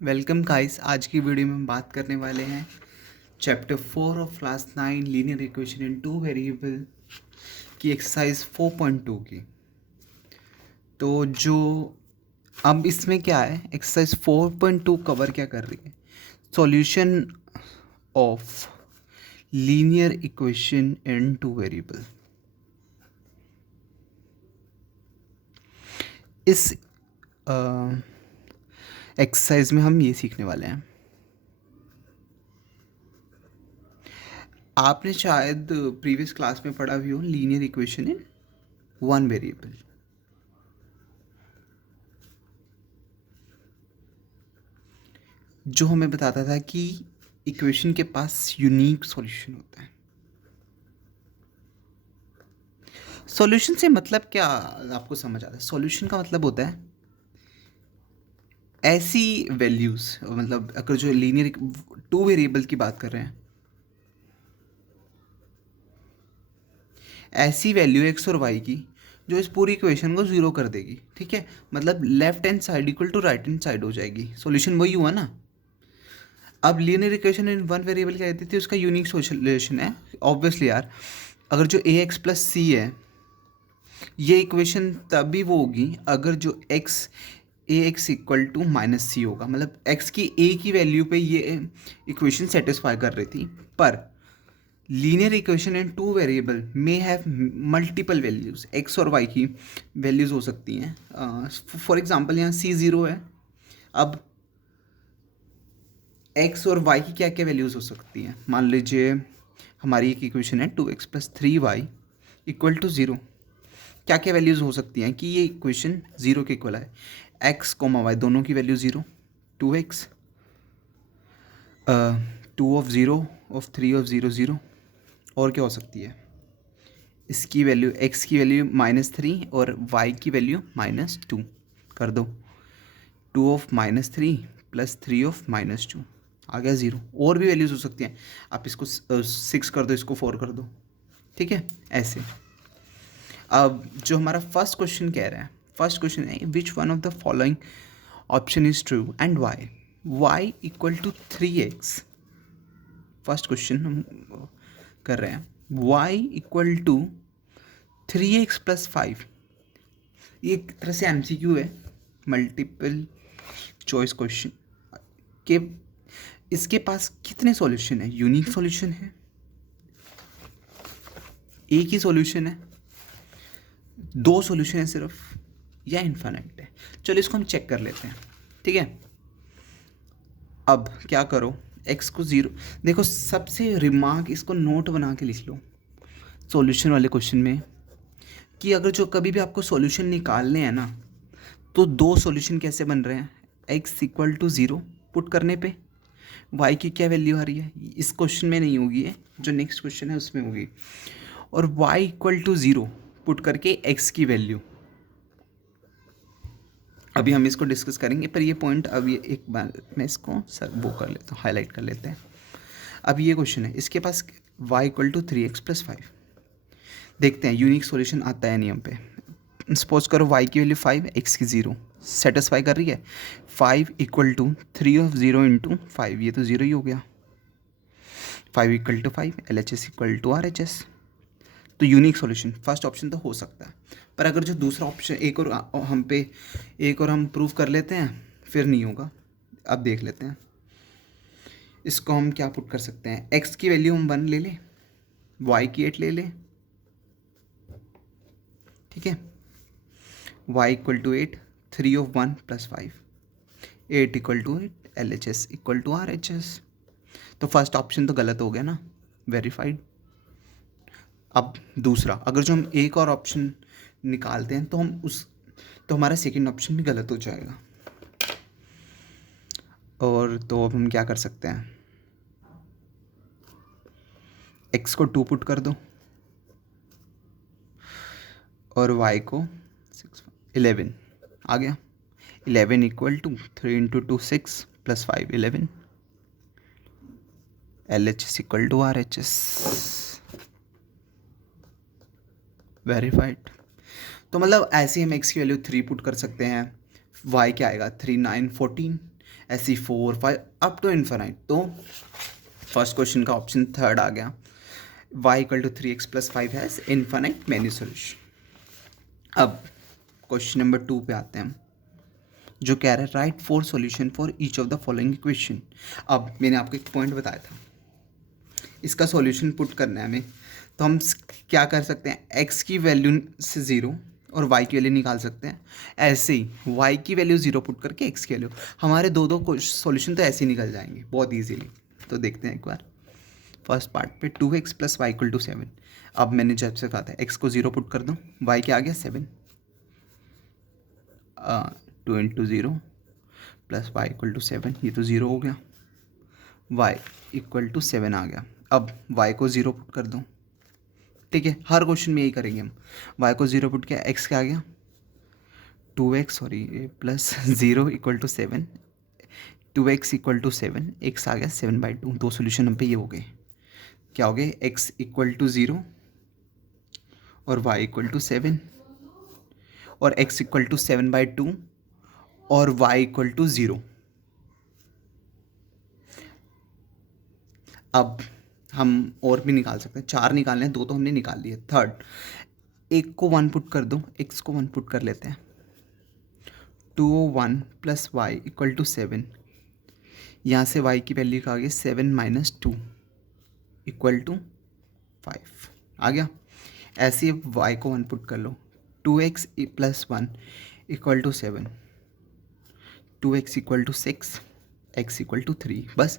Welcome guys. आज की video में हम बात करने वाले हैं chapter 4 of class 9 linear equation in two variable की एक्सरसाइज 4.2 की। तो जो अब इसमें क्या है, एक्सरसाइज 4.2 कवर क्या कर रही है? Solution of linear equation in two variable. इस एक्सरसाइज में हम ये सीखने वाले हैं। आपने शायद प्रीवियस क्लास में पढ़ा भी हो linear equation in one variable. जो हमें बताता था कि इक्वेशन के पास यूनिक सॉल्यूशन होता है। सॉल्यूशन से मतलब क्या आपको समझ आता है? सॉल्यूशन का मतलब होता है ऐसी वैल्यूज, मतलब अगर जो लीनियर टू वेरिएबल की बात कर रहे हैं, ऐसी वैल्यू एक्स और वाई की जो इस पूरी इक्वेशन को जीरो कर देगी। ठीक है, मतलब left hand side equal to right hand side हो जाएगी। सॉल्यूशन वही हुआ ना। अब linear equation in one variable क्या कहती थी? उसका यूनिक सॉल्यूशन है ऑब्वियसली यार। अगर जो ए एक्स प्लस सी है, ये इक्वेशन तभी वो होगी अगर जो x a x equal to minus c होगा। मतलब एक्स की ए की वैल्यू पे ये इक्वेशन सेटिस्फाई कर रही थी। पर लीनियर इक्वेशन इन टू वेरिएबल में हैव मल्टीपल वैल्यूज। एक्स और वाई की वैल्यूज हो सकती हैं। फॉर एग्जांपल यहाँ सी ज़ीरो है। अब एक्स और वाई की क्या क्या वैल्यूज हो सकती हैं? मान लीजिए हमारी एक इक्वेशन है 2x+3y इक्वल टू ज़ीरो। क्या क्या वैल्यूज़ हो सकती हैं कि ये इक्वेशन ज़ीरो के इक्वल है? एक्स कोमा वाई दोनों की value zero. 2x, 2 of 0 of 3 of 0 zero. और क्या हो सकती है? इसकी वैल्यू एक्स की वैल्यू -3 और वाई की वैल्यू -2 कर दो। 2 ऑफ -3 प्लस 3 ऑफ -2 आ गया ज़ीरो। और भी वैल्यूज़ हो सकती हैं। आप इसको 6 कर दो, इसको 4 कर दो। ठीक है, ऐसे। अब जो हमारा फर्स्ट क्वेश्चन कह रहा है, फर्स्ट क्वेश्चन है which one of the following option is true and why? Y equal to 3x। First question हम कर रहे हैं, वाई इक्वल टू 3x+5। ये एक तरह से MCQ है, मल्टीपल चॉइस क्वेश्चन के। इसके पास कितने सॉल्यूशन है? यूनिक सॉल्यूशन है, एक ही सॉल्यूशन है, दो सॉल्यूशन है सिर्फ, या इन्फिनिट है? चलो इसको हम चेक कर लेते हैं। ठीक है, अब क्या करो, एक्स को ज़ीरो। देखो सबसे रिमार्क, इसको नोट बना के लिख लो सॉल्यूशन वाले क्वेश्चन में, कि अगर जो कभी भी आपको सॉल्यूशन निकालने हैं ना, तो दो सॉल्यूशन कैसे बन रहे हैं? X equal to zero put करने पे वाई की क्या वैल्यू आ रही है? इस क्वेश्चन में नहीं होगी है, जो नेक्स्ट क्वेश्चन है उसमें होगी। और y equal to zero put करके एक्स की वैल्यू। अभी हम इसको डिस्कस करेंगे, पर ये पॉइंट अभी एक बार मैं इसको वो कर लेता हूँ, हाईलाइट कर लेते हैं। अब ये क्वेश्चन है, इसके पास y इक्वल टू 3x+5। देखते हैं यूनिक सॉल्यूशन आता है नियम पे। सपोज करो y की वैल्यू 5, x की 0 सेटिस्फाई कर रही है। 5 इक्वल टू 3 ऑफ 0 इंटू 5, ये तो 0 ही हो गया। 5 equal to 5, LHS equal to RHS। तो यूनिक सॉल्यूशन फर्स्ट ऑप्शन तो हो सकता है। पर अगर जो दूसरा ऑप्शन एक और हम प्रूव कर लेते हैं, फिर नहीं होगा। अब देख लेते हैं इसको हम क्या पुट कर सकते हैं। एक्स की वैल्यू हम 1 ले लें, वाई की 8 ले लें। ठीक है, y equal to 8, 3 of 1 + 5, 8 equal to 8, LHS equal to RHS। तो फर्स्ट ऑप्शन तो गलत हो गया ना, वेरीफाइड। अब दूसरा, अगर जो हम एक और ऑप्शन निकालते हैं तो हमारा सेकंड ऑप्शन भी गलत हो जाएगा। और तो अब हम क्या कर सकते हैं, एक्स को 2 पुट कर दो और वाई को 6, 11 आ गया। 11 equal to 3 into 2 6 plus 5 11, LHS equal to RHS, verified. तो मतलब ऐसे हम एक्स की वैल्यू 3 पुट कर सकते हैं। वाई क्या आएगा? 3 9 14, ऐसी 4 5 अप टू इन्फाइनाइट। तो फर्स्ट क्वेश्चन का ऑप्शन थर्ड आ गया, y equal to 3x+5 has infinite many solution. अब क्वेश्चन नंबर 2 पे आते हैं हम, जो कह रहा है write 4 solution for each of the following equation. अब मैंने आपको एक पॉइंट बताया था, इसका सॉल्यूशन पुट करना है हमें, तो हम क्या कर सकते हैं, x की वैल्यू से 0 और y की वैल्यू निकाल सकते हैं। ऐसे ही y की वैल्यू 0 पुट करके x की वैल्यू, हमारे दो सॉल्यूशन तो ऐसे ही निकल जाएंगे बहुत ईजीली। तो देखते हैं एक बार फर्स्ट पार्ट पे 2x+y इक्वल टू 7। अब मैंने जब से कहा था x को 0 पुट कर दो, y क्या आ गया 7, 2 into 0 plus y equal to 7, ये तो 0 हो गया, y इक्वल टू 7 आ गया। अब y को 0 पुट कर दो, ठीक है, हर क्वेश्चन में यही करेंगे हम। y को 0 पुट किया, x क्या आ गया 2x plus 0 equal to 7, 2x equal to 7, x आ गया 7/2। दो सोल्यूशन हम पे ये हो गए, क्या हो गए, x इक्वल टू 0 और y इक्वल टू 7 और x इक्वल टू 7/2 और y इक्वल टू 0। अब हम और भी निकाल सकते हैं, 4 निकालने हैं, 2 तो हमने निकाल लिए। थर्ड, एक को 1 पुट कर दो, x को 1 पुट कर लेते हैं, 2 1 प्लस y इक्वल टू 7, यहाँ से y की वैल्यू का आ गया 7 - 2 इक्वल टू 5 आ गया। ऐसे ही y को 1 पुट कर लो, 2x plus 1 equal to 7, 2x equal to 6, x equal to 3। बस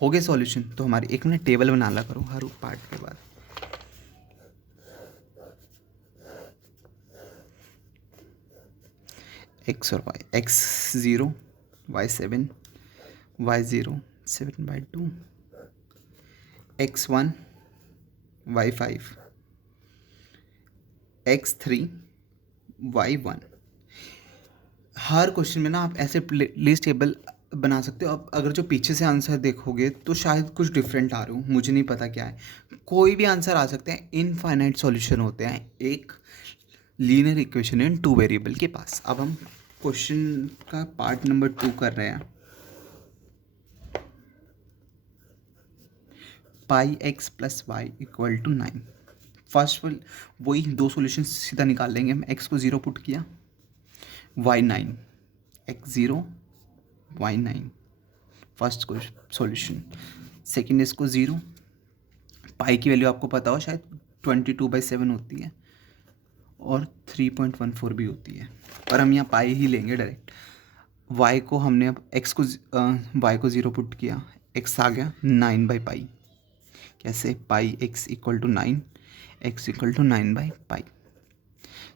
हो गए सॉल्यूशन। तो हमारी एक ना टेबल बना ला करो हर पार्ट के बाद। x और y, x 0 y 7 y 0 7/2, x 1 y 5 x 3 y 1। हर क्वेश्चन में ना आप ऐसे लिस्ट टेबल बना सकते हो। अब अगर जो पीछे से आंसर देखोगे तो शायद कुछ डिफरेंट आ रहे हो, मुझे नहीं पता क्या है, कोई भी आंसर आ सकते हैं। इनफाइनाइट सॉल्यूशन होते हैं एक लीनियर इक्वेशन इन 2 वेरिएबल के पास। अब हम क्वेश्चन का पार्ट नंबर 2 कर रहे हैं। Pi x plus y equal to 9। First वही दो सॉल्यूशन सीधा निकाल लेंगे हम। x को 0 पुट किया, y 9, x 0 y 9 फर्स्ट को सॉल्यूशन। सेकेंड इसको 0, पाई की वैल्यू आपको पता हो शायद 22/7 होती है और 3.14 भी होती है, पर हम यहाँ पाई ही लेंगे डायरेक्ट। y को हमने अब x को y को 0 पुट किया, x आ गया 9/पाई। कैसे, pi x equal to 9, x equal to 9/पाई।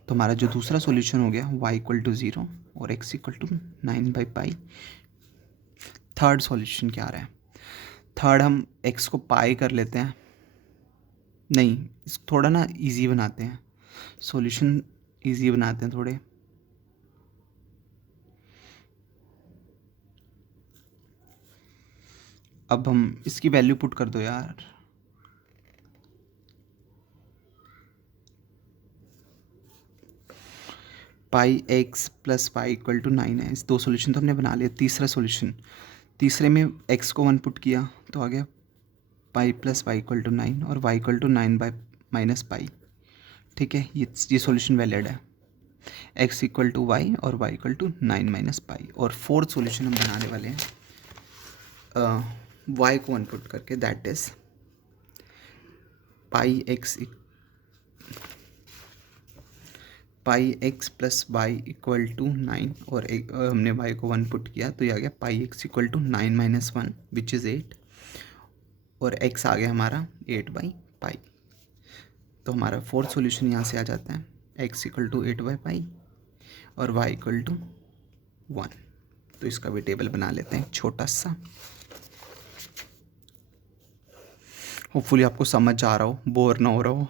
तो हमारा जो दूसरा सॉल्यूशन हो गया y इक्वल टू 0 और x इक्वल टू 9/पाई। थर्ड सॉल्यूशन क्या आ रहा है, थर्ड हम x को पाई कर लेते हैं, नहीं इसको थोड़ा ना इजी बनाते हैं, सॉल्यूशन इजी बनाते हैं थोड़े। अब हम इसकी वैल्यू पुट कर दो यार, pi x plus y equal to 9 है। इस दो सॉल्यूशन तो हमने बना लिया। तीसरा सॉल्यूशन, तीसरे में x को 1 पुट किया तो आ गया pi plus y equal to 9 और y इक्वल टू 9/-पाई। ठीक है, ये सॉल्यूशन वैलिड है, x इक्वल टू वाई और y इक्वल टू 9-पाई। और फोर्थ सॉल्यूशन हम बनाने वाले हैं y को 1 पुट करके, that is pi x plus y equal to 9 और हमने y को 1 पुट किया तो ये आ गया pi x equal to 9-1 which is 8 और x आ गया हमारा 8/पाई। तो हमारा फोर्थ सॉल्यूशन यहाँ से आ जाता है, x इक्वल टू 8/पाई और y इक्वल टू 1। तो इसका भी टेबल बना लेते हैं छोटा सा, होपफुली आपको समझ आ रहा हो, बोर ना हो रहा हो।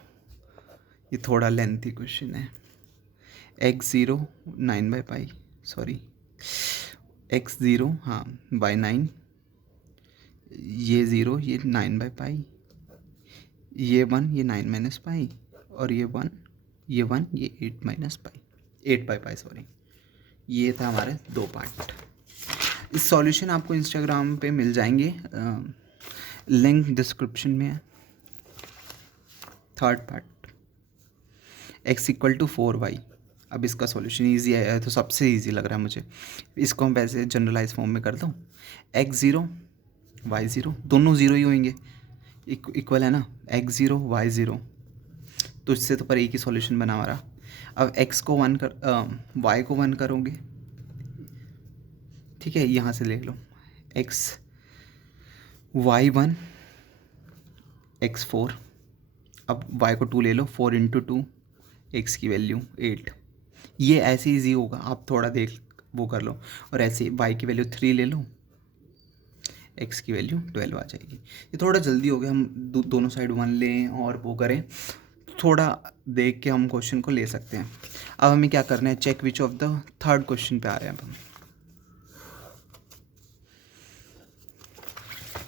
ये थोड़ा लेंथी क्वेश्चन है। x 0 9/पाई, सॉरी x 0 हाँ y 9, ये 0 ये 9/पाई, ये 1 ये 9-पाई और ये 1 ये 8-पाई, 8/पाई सॉरी। ये था हमारे दो पार्ट। इस सॉल्यूशन आपको इंस्टाग्राम पे मिल जाएंगे, लिंक डिस्क्रिप्शन में है। Third part, x equal to 4y। अब इसका सॉल्यूशन ईजी है, तो सबसे ईजी लग रहा है मुझे। इसको हम वैसे जनरलाइज फॉर्म में कर दूँ, x0 y0 दोनों ज़ीरो ही होंगे, इक्वल है ना, x0 y0, तो इससे तो पर एक ही सॉल्यूशन बना हमारा। अब x को 1 कर y को 1 करोगे, ठीक है, यहाँ से ले लो x y1 x4, अब y को 2 ले लो, 4 इंटू 2, x की वैल्यू 8। ये ऐसे ईजी होगा, आप थोड़ा देख वो कर लो, और ऐसे y की वैल्यू 3 ले लो, x की वैल्यू 12 आ जाएगी। ये थोड़ा जल्दी हो गया, हम दोनों साइड 1 लें और वो करें, थोड़ा देख के हम क्वेश्चन को ले सकते हैं। अब हमें क्या करना है, check which of the third question पे आ रहे हैं अब हम।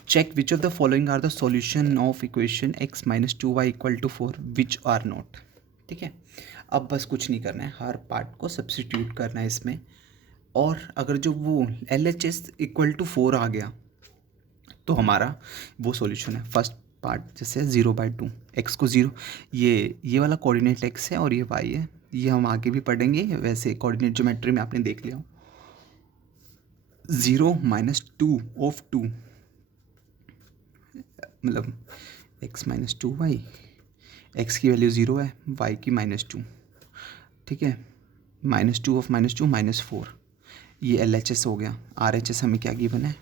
Check which of the following are the solution of equation x minus 2y equal to 4 which are not. ठीक है, अब बस कुछ नहीं करना है, हर पार्ट को सब्सटीट्यूट करना है इसमें, और अगर जो वो LHS इक्वल टू 4 आ गया तो हमारा वो सॉल्यूशन है। फर्स्ट पार्ट जैसे 0/2, x को 0, ये वाला कोऑर्डिनेट x है और ये y है, ये हम आगे भी पढ़ेंगे, वैसे कोऑर्डिनेट ज्योमेट्री में आपने देख लिया। 0 माइनस 2 ऑफ 2 मतलब x माइनस 2y, x की वैल्यू 0 है, y की -2, ठीक है, -2 ऑफ -2 -4, ये LHS हो गया। RHS हमें क्या गिवन है,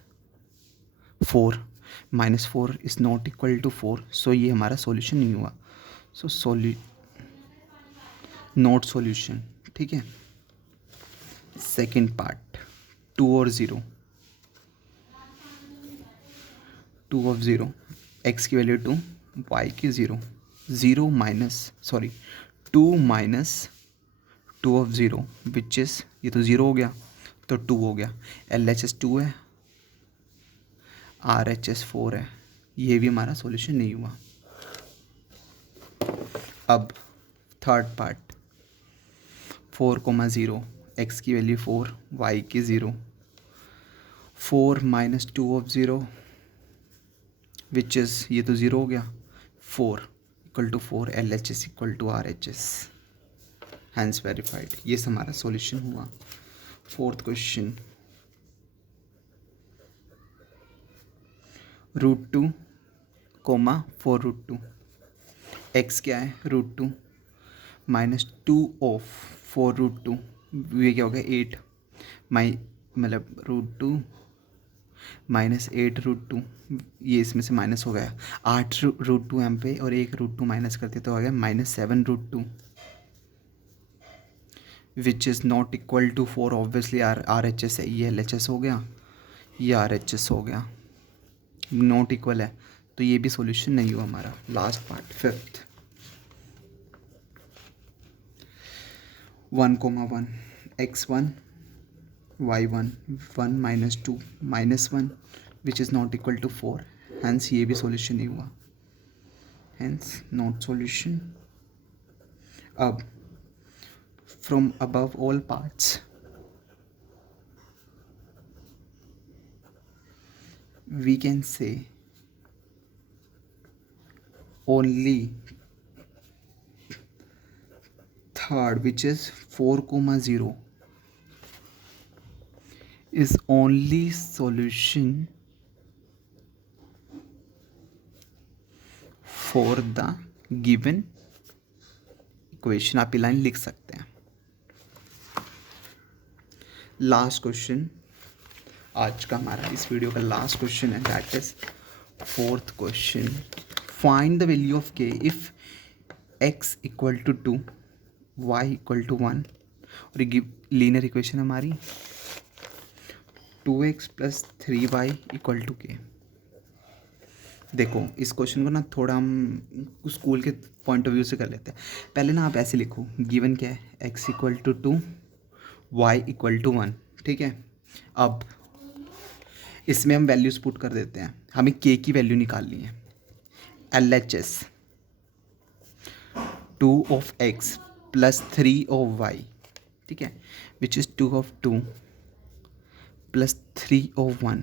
4, -4 इज़ नॉट इक्वल टू 4, सो ये हमारा सॉल्यूशन नहीं हुआ, सो नॉट सॉल्यूशन। ठीक है, सेकेंड पार्ट 2 और 0, 2 ऑफ 0, x की वैल्यू 2, y की 0, 0 minus 2 minus 2 of 0 which is, ये तो 0 हो गया तो 2 हो गया, LHS 2 है, RHS 4 है, ये भी हमारा सॉल्यूशन नहीं हुआ। अब थर्ड पार्ट 4,0, x की वैल्यू 4, y की 0, 4 माइनस 2 ऑफ 0 विच इज़, ये तो 0 हो गया, 4 equal to 4, LHS equal to RHS, hence verified. ये हमारा सॉल्यूशन हुआ। फोर्थ क्वेश्चन, √2, 4√2, x क्या है √2 -2 ऑफ 4√2, ये क्या हो गया 8, मतलब √2 -8√2, ये इसमें से माइनस हो गया, 8√2 एम पे और 1√2 माइनस करते तो हो गया -7√2 which is not equal to 4, obviously RHS है, ये LHS हो गया, ये RHS हो गया, नॉट इक्वल है, तो ये भी सॉल्यूशन नहीं हुआ हमारा। Last part fifth, 1,1, x1 y1 1 minus 2 -1 which is not equal to 4, hence ये भी सॉल्यूशन नहीं हुआ, हैंस नॉट सॉल्यूशन। अब from above all parts we can say only third, which is 4,0, is only solution for the given equation। आप ये line लिख सकते हैं। लास्ट क्वेश्चन आज का हमारा इस वीडियो का लास्ट क्वेश्चन है, that is fourth question, find the value of k if x equal to 2 y equal to 1, और ये लीनियर इक्वेशन हमारी 2x + 3y equal to k। देखो इस क्वेश्चन को ना थोड़ा हम स्कूल के पॉइंट ऑफ व्यू से कर लेते हैं। पहले ना आप ऐसे लिखो, गिवन क्या है, x equal to 2 y equal to 1, ठीक है। अब इसमें हम वैल्यूज पुट कर देते हैं, हमें k की वैल्यू निकालनी है, LHS 2 of x plus 3 of y, ठीक है, विच इज़ 2 ऑफ 2 प्लस 3/1,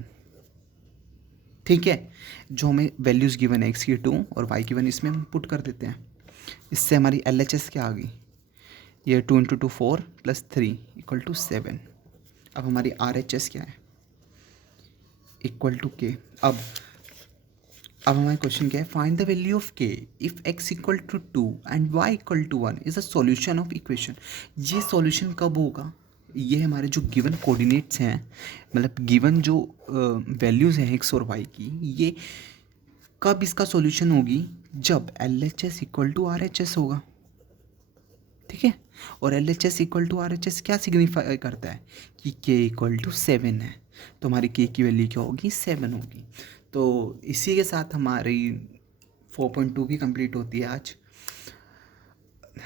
ठीक है। जो हमें वैल्यूज़ गिवन है x की 2 और y की 1, इसमें हम पुट कर देते हैं। इससे हमारी LHS क्या आ गई, ये 2 × 2 4 + 3 = 7। अब हमारी RHS क्या है, = k। अब हमारा क्वेश्चन क्या है, find the value of k if x = 2 and y = 1 is a solution of equation. ये सॉल्यूशन कब होगा, ये हमारे जो गिवन कोऑर्डिनेट्स हैं, मतलब गिवन जो वैल्यूज़ हैं x और y की, ये कब इसका सॉल्यूशन होगी, जब LHS = RHS होगा, ठीक है। और LHS = RHS क्या सिग्निफाई करता है कि k = 7 है, तो हमारी k की वैल्यू क्या होगी, 7 होगी। तो इसी के साथ हमारी 4.2 भी कंप्लीट होती है आज।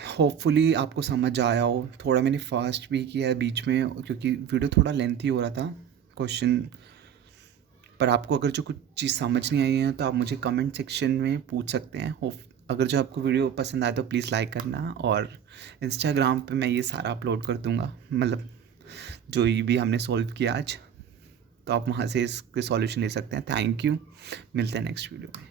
होपफुली आपको समझ आया हो। थोड़ा मैंने फास्ट भी किया है बीच में, क्योंकि वीडियो थोड़ा लेंथी हो रहा था क्वेश्चन, पर आपको अगर जो कुछ चीज़ समझ नहीं आई है तो आप मुझे कमेंट सेक्शन में पूछ सकते हैं। होप अगर जो आपको वीडियो पसंद आए तो प्लीज़ लाइक करना, और इंस्टाग्राम पे मैं ये सारा अपलोड कर दूँगा, मतलब जो ये भी हमने सॉल्व किया आज, तो आप वहाँ से इसके सॉल्यूशन ले सकते हैं। थैंक यू, मिलते हैं नेक्स्ट वीडियो में।